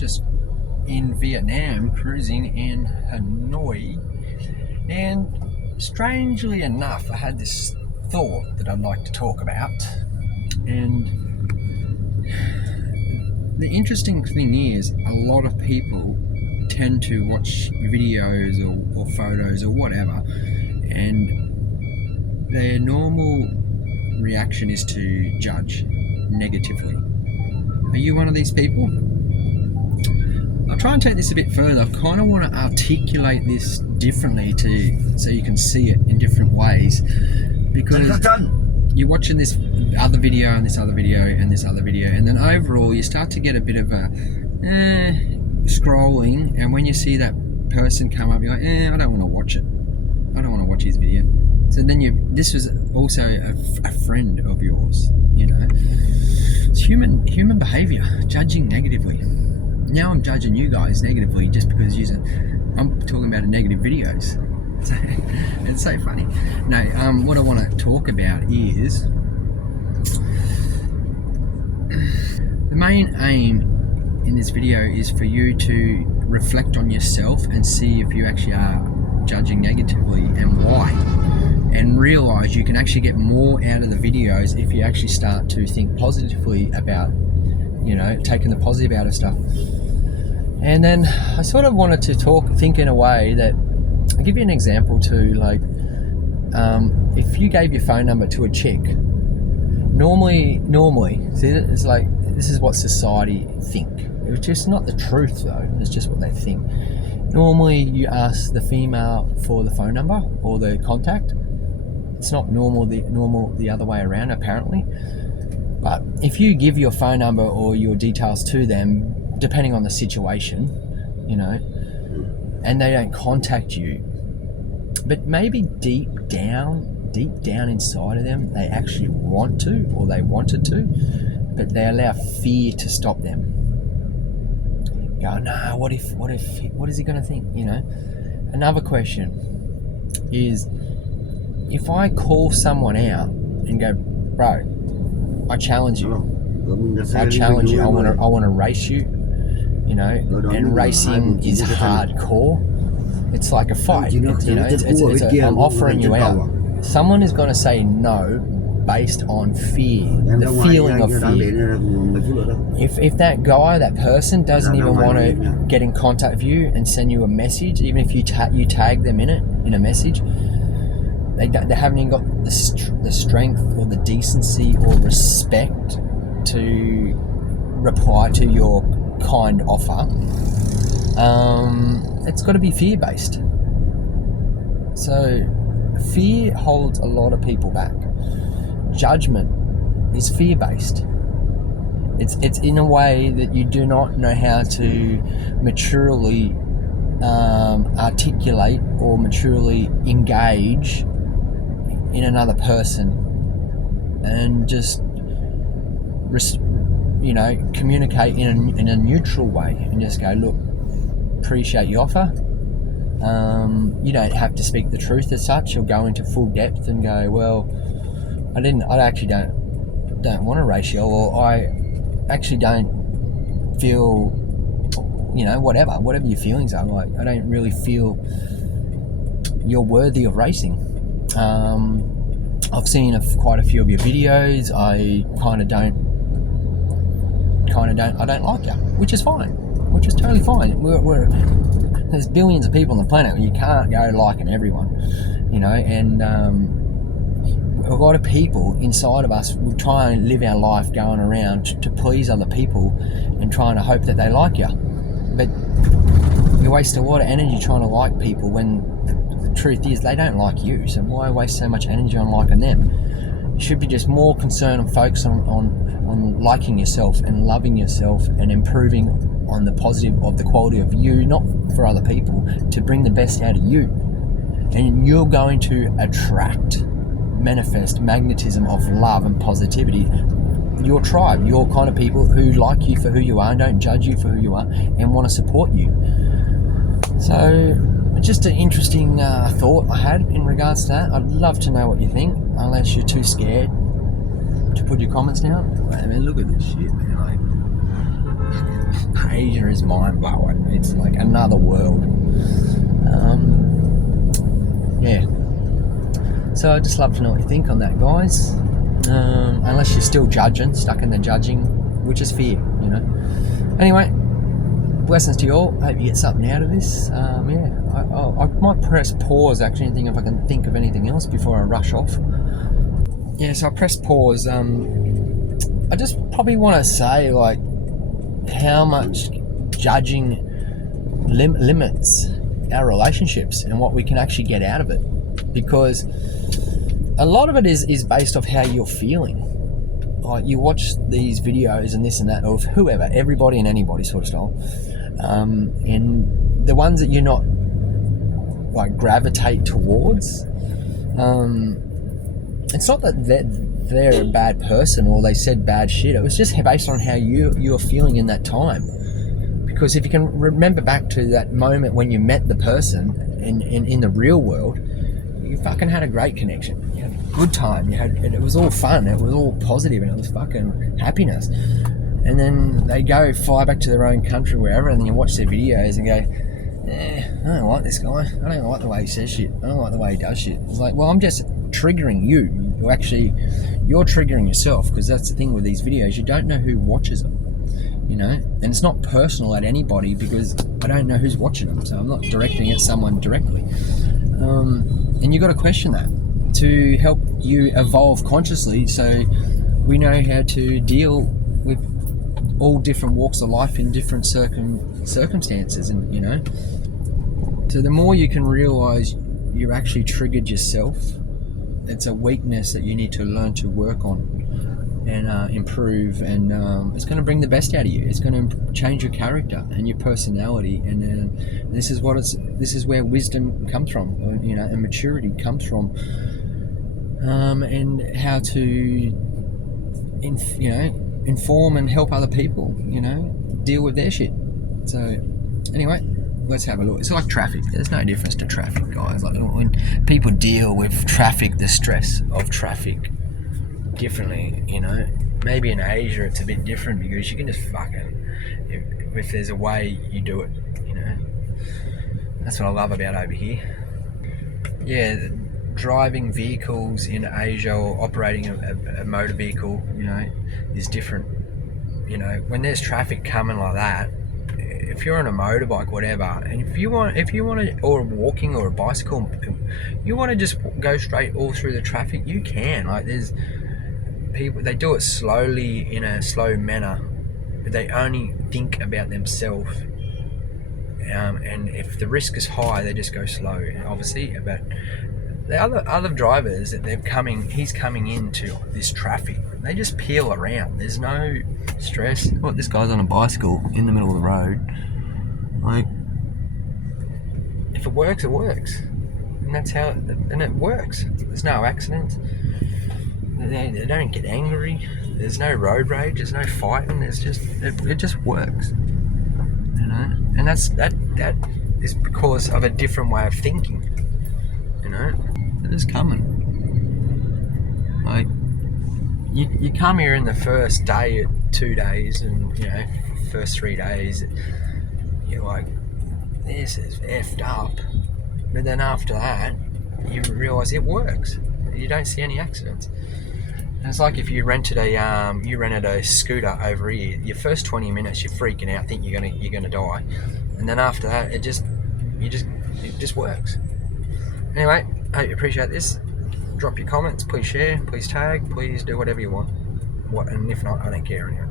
just in Vietnam, cruising in Hanoi, and strangely enough, I had this thought that I'd like to talk about. And the interesting thing is, a lot of people tend to watch videos or photos or whatever, and their normal reaction is to judge negatively. Are you one of these people? I'll try and take this a bit further. I kind of want to articulate this differently so you can see it in different ways, because you're watching this other video and this other video and this other video, and then overall you start to get a bit of a scrolling, and when you see that person come up, you're like, I don't want to watch it. I don't want to watch his video. So then this was also a friend of yours, you know. It's human behavior, judging negatively. Now I'm judging you guys negatively just because I'm talking about negative videos. So, it's so funny. No, what I want to talk about is the main aim in this video is for you to reflect on yourself and see if you actually are judging negatively and why, and realize you can actually get more out of the videos if you actually start to think positively about, you know, taking the positive out of stuff. And then I sort of wanted to think in a way that, I'll give you an example too, like if you gave your phone number to a chick, normally, see, it's like, this is what society think. It's just not the truth though, it's just what they think. Normally you ask the female for the phone number or the contact. It's not normal the other way around apparently. But if you give your phone number or your details to them, depending on the situation, you know, and they don't contact you, but maybe deep down inside of them, they actually want to, or they wanted to, but they allow fear to stop them. Go, no, what is he going to think, you know? Another question is, if I call someone out and go, bro, I challenge you. I want to race you, you know, and racing is hardcore. It's like a fight, I'm offering you out. Someone is going to say no based on fear, the feeling of fear. If that guy, that person doesn't even want to get in contact with you and send you a message, even if you tag them in a message, they haven't even got the strength or the decency or respect to reply to your kind offer. It's got to be fear-based. So fear holds a lot of people back. Judgment is fear-based. It's in a way that you do not know how to maturely articulate or maturely engage in another person, and just communicate in a neutral way, and just go, look, appreciate your offer. You don't have to speak the truth as such, or go into full depth and go, well, I actually don't want a ratio, or I actually don't feel, you know, whatever your feelings are, like, I don't really feel you're worthy of racing. I've seen quite a few of your videos. I don't like you, which is fine, which is totally fine. There's billions of people on the planet. You can't go liking everyone, you know, and a lot of people inside of us will try and live our life going around to please other people and trying to hope that they like you. But you waste a lot of energy trying to like people when the truth is they don't like you. So why waste so much energy on liking them? You should be just more concerned and focused on liking yourself and loving yourself and improving on the positive of the quality of you, not for other people, to bring the best out of you. And you're going to attract, manifest magnetism of love and positivity. Your tribe, your kind of people who like you for who you are and don't judge you for who you are and want to support you. So just an interesting thought I had in regards to that. I'd love to know what you think, unless you're too scared to put your comments down. I mean, look at this shit, man. Asia is mind-blowing. It's like another world. Yeah. So I'd just love to know what you think on that, guys. Unless you're still judging, stuck in the judging, which is fear, you know. Anyway, blessings to you all. Hope you get something out of this. Yeah, I might press pause actually and think if I can think of anything else before I rush off. Yeah, so I pressed pause. I just probably want to say, like, how much judging limits our relationships and what we can actually get out of it, because a lot of it is based off how you're feeling. Like, you watch these videos and this and that of whoever, everybody and anybody sort of style, and the ones that you're not like gravitate towards, it's not that they're a bad person or they said bad shit. It was just based on how you're feeling in that time. Because if you can remember back to that moment when you met the person in the real world, you fucking had a great connection. You had a good time. It was all fun. It was all positive, and it was fucking happiness. And then they go fly back to their own country, wherever, and then you watch their videos and go, I don't like this guy. I don't like the way he says shit. I don't like the way he does shit. It's like, well, I'm just triggering you. You're triggering yourself, because that's the thing with these videos. You don't know who watches them. You know, and it's not personal at anybody, because I don't know who's watching them, so I'm not directing at someone directly. And you've got to question that to help you evolve consciously, so we know how to deal with all different walks of life in different circumstances. And you know, so the more you can realize you're actually triggered yourself, it's a weakness that you need to learn to work on and improve, and it's going to bring the best out of you. It's going to change your character and your personality, and this is where wisdom comes from, you know, and maturity comes from, and how to inform and help other people, you know, deal with their shit. So anyway, let's have a look. It's like traffic. There's no difference to traffic, guys. Like, when people deal with traffic, the stress of traffic differently, you know. Maybe in Asia it's a bit different, because you can just if there's a way, you do it, you know. That's what I love about over here. Yeah, driving vehicles in Asia or operating a motor vehicle, you know, is different. You know, when there's traffic coming like that, if you're on a motorbike, whatever, and if you want to, or walking or a bicycle, you want to just go straight all through the traffic, you can. Like, there's people, they do it slowly, in a slow manner, but they only think about themselves, and if the risk is high, they just go slow. And obviously, about the other drivers that he's coming into this traffic, they just peel around. There's no stress. Look, this guy's on a bicycle in the middle of the road. Like, if it works, it works, and that's how and it works. There's no accidents. They don't get angry. There's no road rage. There's no fighting. There's just it just works, you know. And that is because of a different way of thinking, you know. It is coming. Like, you come here in the first day, 2 days, and you know, first 3 days, you're like, this is effed up. But then after that, you realise it works. You don't see any accidents. And it's like if you rented a scooter over here. Your first 20 minutes, you're freaking out, think you're gonna die, and then after that, it just works. Anyway, I hope you appreciate this. Drop your comments, please share, please tag, please do whatever you want. And if not, I don't care anyway.